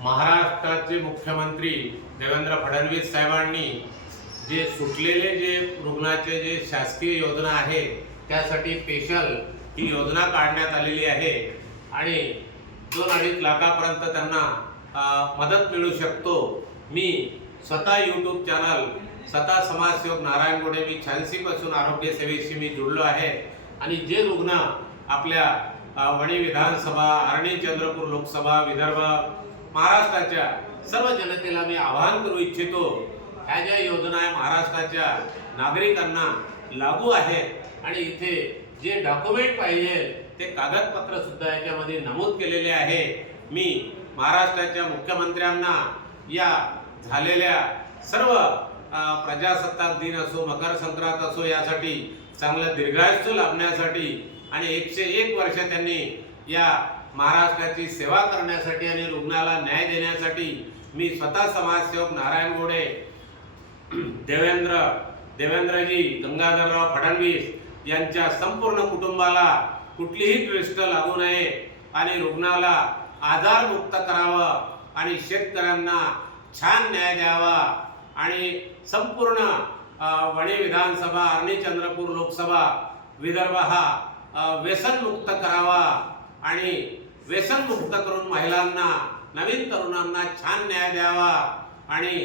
महाराष्ट्राचे मुख्यमंत्री देवेंद्र फडणवीस साहेबांनी जे सुटलेले जे रुग्णाचे जे शासकीय योजना आहे त्यासाठी स्पेशल ही योजना काढण्यात आलेली आहे आणि 2-2.5 लाखापर्यंत त्यांना मदत मिळू शकतो। मी स्वतः यूट्यूब चॅनल स्वतः समाजसेवक नारायण गोडे मी 86 पासून आरोग्य सेवेशी मी जुळलो आहे आणि जे रुग्ण आपल्या वणी विधानसभा, आर्णी चंद्रपूर लोकसभा, विदर्भ महाराष्ट्राच्या सर्व जनतेला मी आवाहन करू इच्छितो, ह्या ज्या योजना आहे महाराष्ट्राच्या नागरिकांना लागू आहेत आणि इथे जे डॉक्युमेंट पाहिजे ते कागदपत्र सुद्धा याच्यामध्ये नमूद केलेले आहे। मी महाराष्ट्राच्या मुख्यमंत्र्यांना या झालेल्या सर्व प्रजासत्ताक दिन असो, मकर संक्रांत असो, यासाठी चांगलं दीर्घायुष्य लाभण्यासाठी आणि 101 वर्ष त्यांनी या महाराष्ट्राची सेवा करण्यासाठी आणि रुग्णाला न्याय देण्यासाठी मी स्वतः समाजसेवक नारायण गोडे देवेंद्रजी गंगाधरराव फडणवीस यांच्या संपूर्ण कुटुंबाला कुठलीही दृष्ट लागू नये आणि रुग्णाला आजारमुक्त करावं आणि शेतकऱ्यांना छान न्याय द्यावा आणि संपूर्ण वणी विधानसभा, आर्णी चंद्रपूर लोकसभा, विदर्भ हा व्यसनमुक्त करावा आणि व्यसनमुक्त करून महिलांना, नवीन तरुणांना छान न्याय द्यावा आणि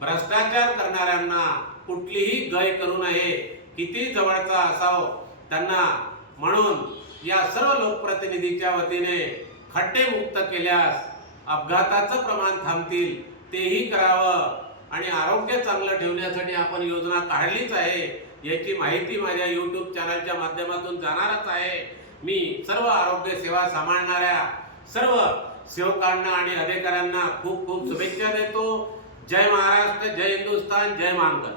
भ्रष्टाचार करणाऱ्यांना कुठलीही गय करू नये, किती जवळचा असावं त्यांना, म्हणून या सर्व लोकप्रतिनिधीच्या वतीने खड्डे मुक्त केल्यास अपघाताचं प्रमाण थांबतील तेही करावं आणि आरोग्य चांगलं ठेवण्यासाठी आपण योजना काढलीच आहे याची माहिती माझ्या यूट्यूब चॅनलच्या माध्यमातून जाणारच आहे। मी सर्व आरोग्य सेवा सांभाळणाऱ्या सर्व सेवकांना आणि अधिकाऱ्यांना खूप खूप शुभेच्छा देतो। जय महाराष्ट्र, जय हिंदुस्तान, जय महाकाल।